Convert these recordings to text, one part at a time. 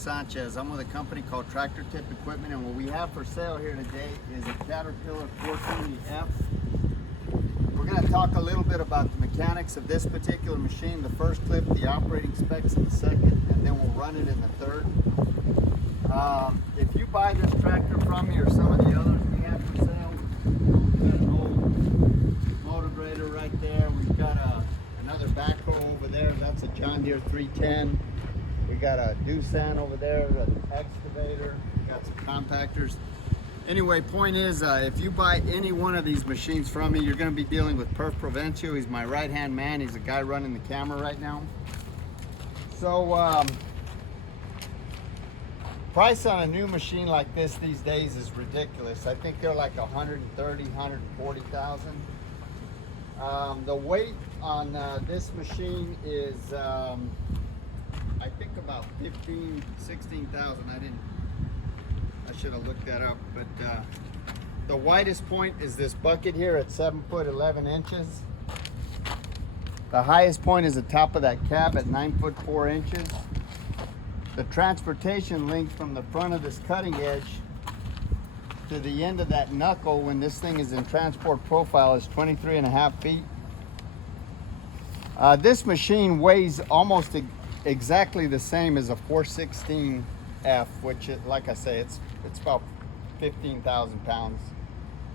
Sanchez. I'm with a company called Tractor Tip Equipment, and what we have for sale here today is a Caterpillar 420F. We're going to talk a little bit about the mechanics of this particular machine, the first clip, the operating specs in the second, and then we'll run it in the third. If you buy this tractor from me or some of the others we have for sale, we've got an old motor grader right there. We've got another backhoe over there. That's a John Deere 310. We got a Doosan over there, an excavator. We got some compactors. Anyway, point is, if you buy any one of these machines from me, you're going to be dealing with Perf Provencio. He's my right-hand man. He's the guy running the camera right now. So, price on a new machine like this these days is ridiculous. I think they're like 130, 140,000. The weight on this machine is, I think about 15, 16,000. I should have looked that up, but the widest point is this bucket here at 7 foot 11 inches. The highest point is the top of that cab at 9 foot 4 inches. The transportation length from the front of this cutting edge to the end of that knuckle when this thing is in transport profile is 23.5 feet. This machine weighs almost exactly the same as a 416F, which, like I say, it's about 15,000 pounds,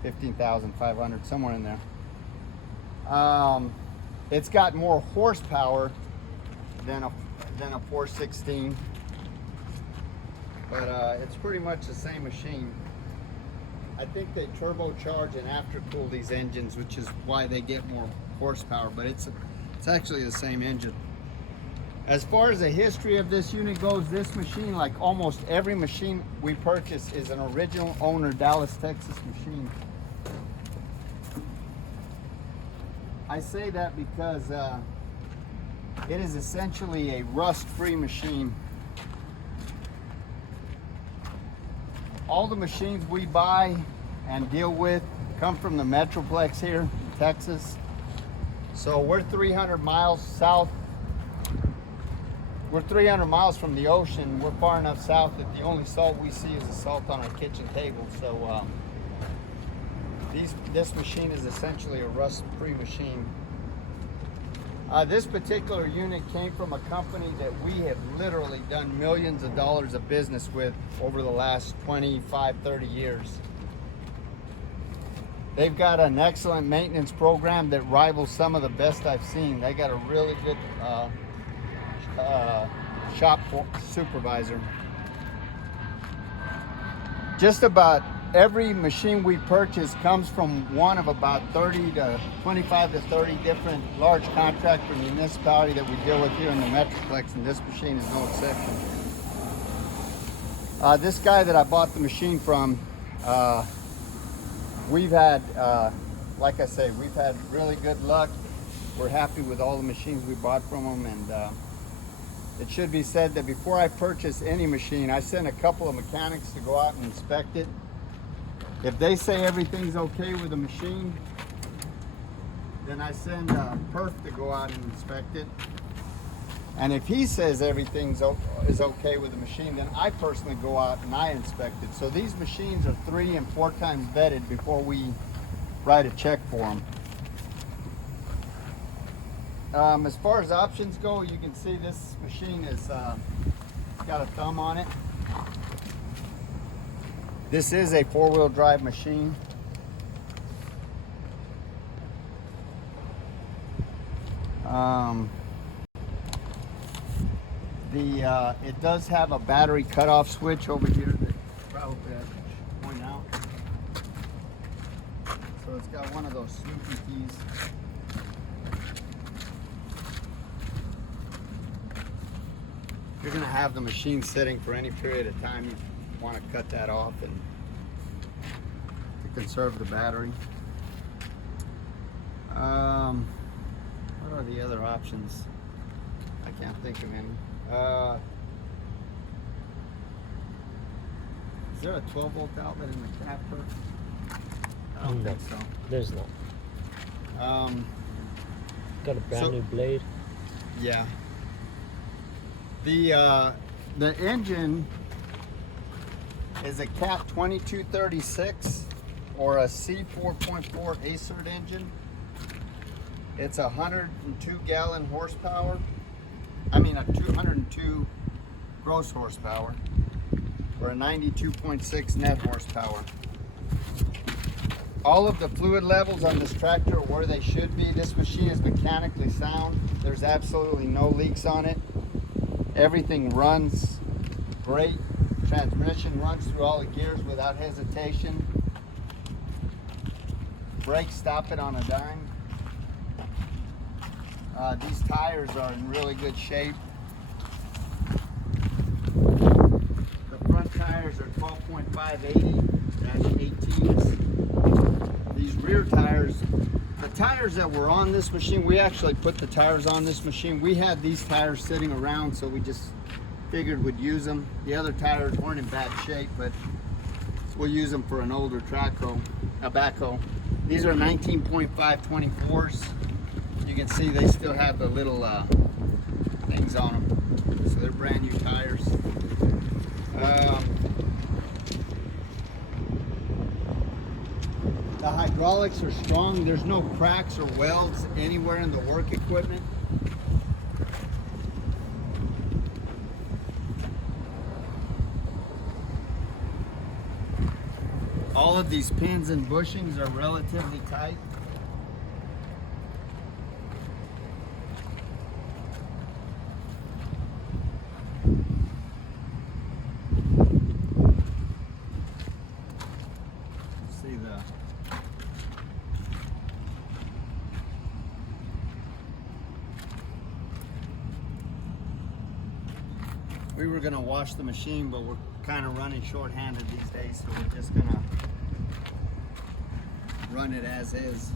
15,500, somewhere in there. It's got more horsepower than a 416, but it's pretty much the same machine. I think they turbocharge and aftercool these engines, which is why they get more horsepower, but it's actually the same engine. As far as the history of this unit goes, this machine, like almost every machine we purchase, is an original owner Dallas, Texas machine. I say that because it is essentially a rust-free machine. All the machines we buy and deal with come from the Metroplex here in Texas. So we're 300 miles south. We're 300 miles from the ocean. We're far enough south that the only salt we see is the salt on our kitchen table. So this machine is essentially a rust-free machine. This particular unit came from a company that we have literally done millions of dollars of business with over the last 25, 30 years. They've got an excellent maintenance program that rivals some of the best I've seen. They got a really good shop supervisor. Just about every machine we purchase comes from one of about 25 to 30 different large contractor municipality that we deal with here in the Metroplex, and this machine is no exception. This guy that I bought the machine from, we've had, like I say, we've had really good luck. We're happy with all the machines we bought from him, and it should be said that before I purchase any machine, I send a couple of mechanics to go out and inspect it. If they say everything's okay with the machine, then I send Perf to go out and inspect it. And if he says everything is okay with the machine, then I personally go out and I inspect it. So these machines are 3 and 4 times vetted before we write a check for them. As far as options go, you can see this machine is got a thumb on it. This is a 4-wheel drive machine. It does have a battery cutoff switch over here that probably I should point out. So it's got one of those snoopy keys. You're going to have the machine sitting for any period of time. You want to cut that off and to conserve the battery. What are the other options? I can't think of any. Is there a 12-volt outlet in the cab? I don't think so. There's not. Got a brand new blade. Yeah. The The engine is a Cat 2236 or a C4.4 Acert engine. It's a 102 gallon horsepower. I mean a 202 gross horsepower or a 92.6 net horsepower. All of the fluid levels on this tractor are where they should be. This machine is mechanically sound. There's absolutely no leaks on it. Everything runs great. Transmission runs through all the gears without hesitation. Brakes stop it on a dime. These tires are in really good shape. The front tires are 12.580-18s. These rear tires, the tires that were on this machine, we actually put the tires on this machine. We had these tires sitting around, so we just figured we'd use them. The other tires weren't in bad shape, but we'll use them for an older backhoe. These are 19.5 24s. You can see they still have the little things on them, so they're brand new tires. The hydraulics are strong. There's no cracks or welds anywhere in the work equipment. All of these pins and bushings are relatively tight. We were gonna wash the machine, but we're kind of running short-handed these days, so we're just gonna run it as is.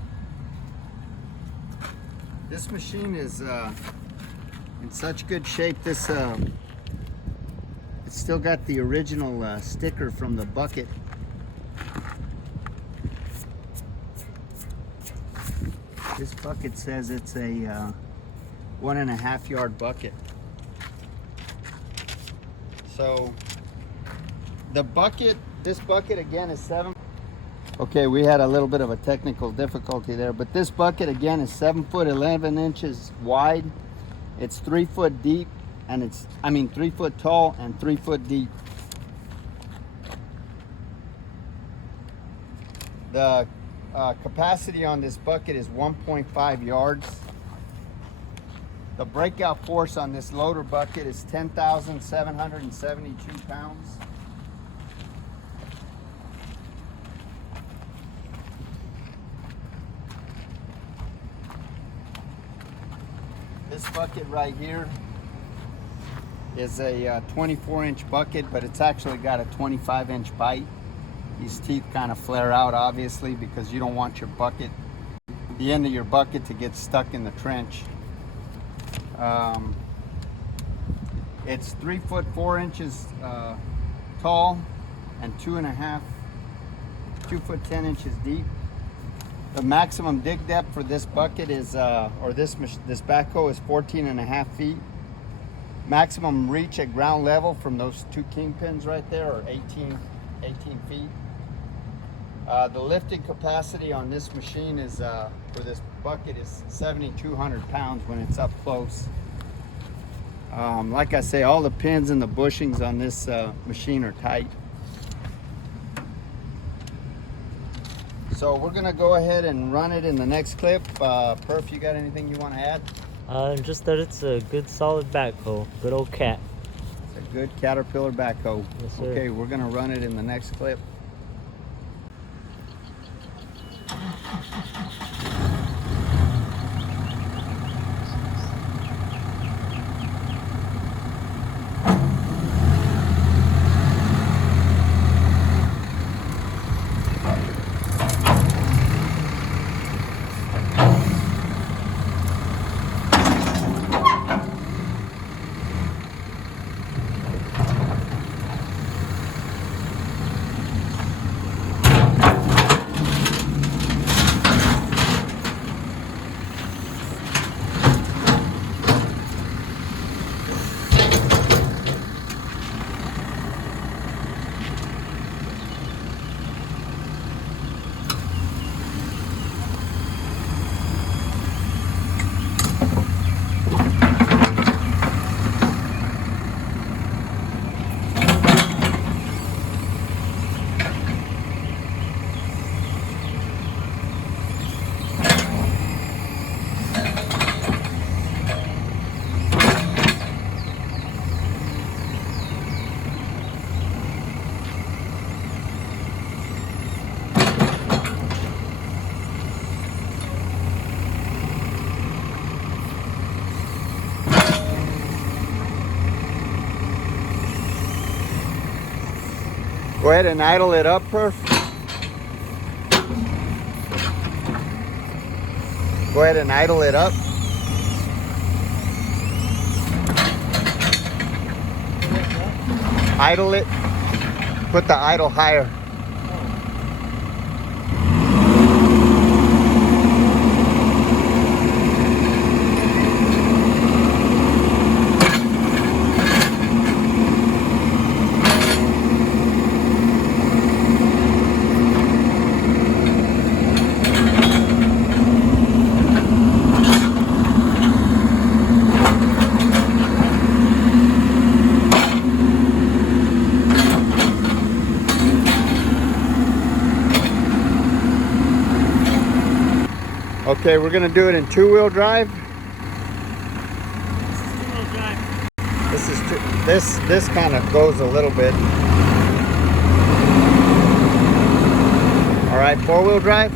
This machine is in such good shape. It's still got the original sticker from the bucket. This bucket says it's a 1.5 yard bucket. So the bucket, this bucket again is 7. Okay, we had a little bit of a technical difficulty there, but this bucket again is 7 foot 11 inches wide. It's 3 foot deep, and 3 foot tall and 3 foot deep. The capacity on this bucket is 1.5 yards. The breakout force on this loader bucket is 10,772 pounds. This bucket right here is a 24-inch bucket, but it's actually got a 25-inch bite. These teeth kind of flare out, obviously, because you don't want your bucket, the end of your bucket, to get stuck in the trench. It's 3 foot 4 inches tall and 2 foot 10 inches deep. The maximum dig depth for this bucket is, this backhoe is 14.5 feet. Maximum reach at ground level from those two kingpins right there are 18 feet. The lifting capacity on this machine is, for this bucket, is 7,200 pounds when it's up close. Like I say, all the pins and the bushings on this machine are tight. So we're gonna go ahead and run it in the next clip. Perf, you got anything you want to add? Just that it's a good solid backhoe, good old Cat. It's a good Caterpillar backhoe. Yes, sir. Okay, we're gonna run it in the next clip. Go ahead and idle it up, Perf. Go ahead and idle it up. Idle it. Put the idle higher. Okay, we're gonna do it in two-wheel drive. This is two-wheel drive. This kind of goes a little bit. All right, four-wheel drive.